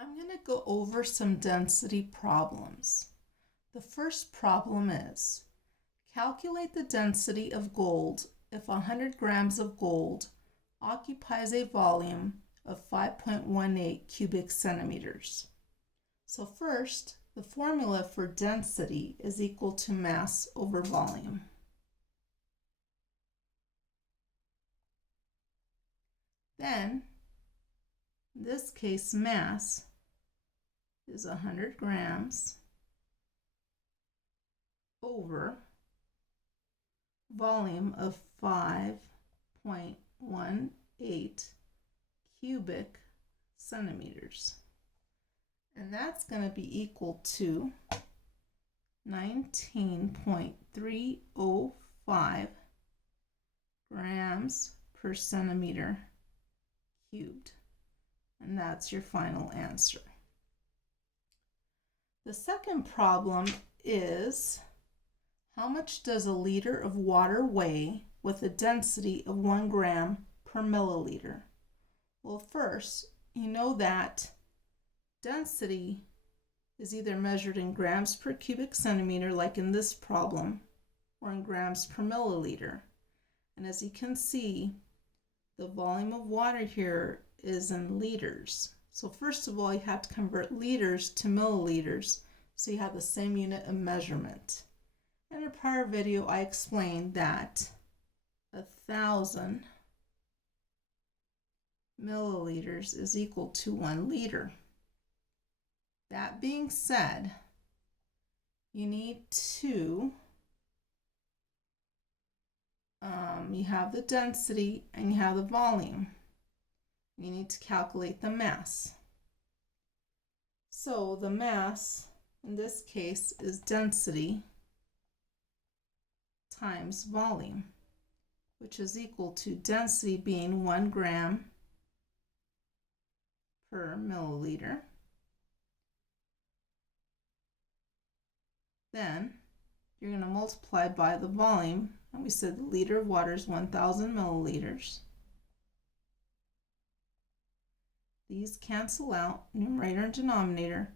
I'm going to go over some density problems. The first problem is, calculate the density of gold if 100 grams of gold occupies a volume of 5.18 cubic centimeters. So first, the formula for density is equal to mass over volume. Then, in this case, mass is 100 grams over volume of 5.18 cubic centimeters. And that's going to be equal to 19.305 grams per centimeter cubed. And that's your final answer. The second problem is, how much does a liter of water weigh with a density of 1 gram per milliliter? Well, first, you know that density is either measured in grams per cubic centimeter, like in this problem, or in grams per milliliter. And as you can see, the volume of water here is in liters. So first of all, you have to convert liters to milliliters so you have the same unit of measurement. In a prior video, I explained that 1,000 milliliters is equal to 1 liter. That being said, you need to, you have the density and you have the volume. You need to calculate the mass. So the mass in this case is density times volume, which is equal to density being 1 gram per milliliter. Then you're going to multiply by the volume, and we said the liter of water is 1,000 milliliters. These cancel out, numerator and denominator,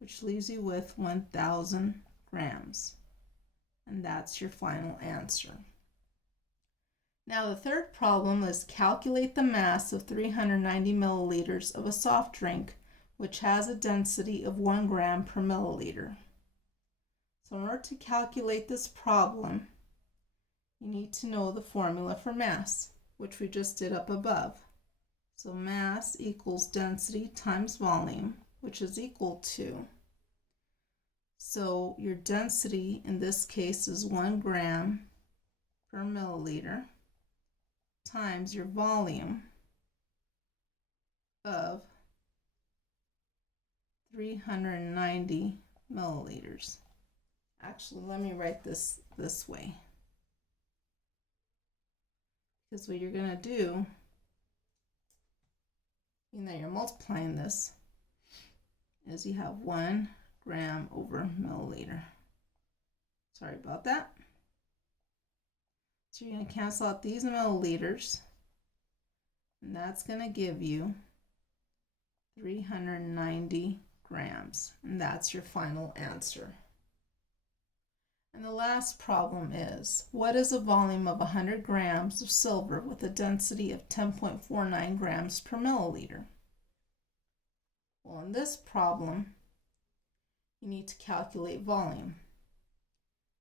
which leaves you with 1,000 grams. And that's your final answer. Now the third problem is, calculate the mass of 390 milliliters of a soft drink which has a density of 1 gram per milliliter. So in order to calculate this problem, you need to know the formula for mass, which we just did up above. So mass equals density times volume, which is equal to, so your density in this case is 1 gram per milliliter times your volume of 390 milliliters. Actually, let me write this way, because what you're going to do, you're multiplying this, is you have 1 gram over milliliter. Sorry about that. So you're going to cancel out these milliliters, and that's going to give you 390 grams, and that's your final answer. And the last problem is, what is a volume of 100 grams of silver with a density of 10.49 grams per milliliter? Well, in this problem, you need to calculate volume.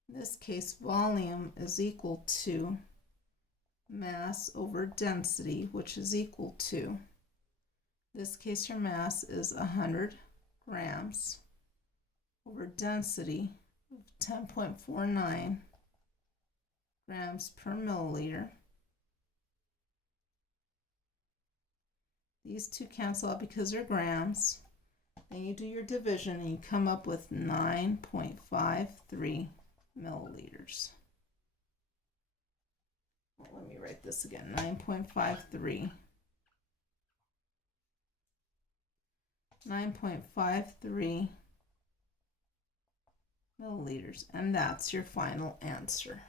In this case, volume is equal to mass over density, which is equal to, in this case your mass is 100 grams over density of 10.49 grams per milliliter. These two cancel out because they're grams. Then you do your division and you come up with 9.53 milliliters. Well, let me write this again, 9.53. 9.53 milliliters, and that's your final answer.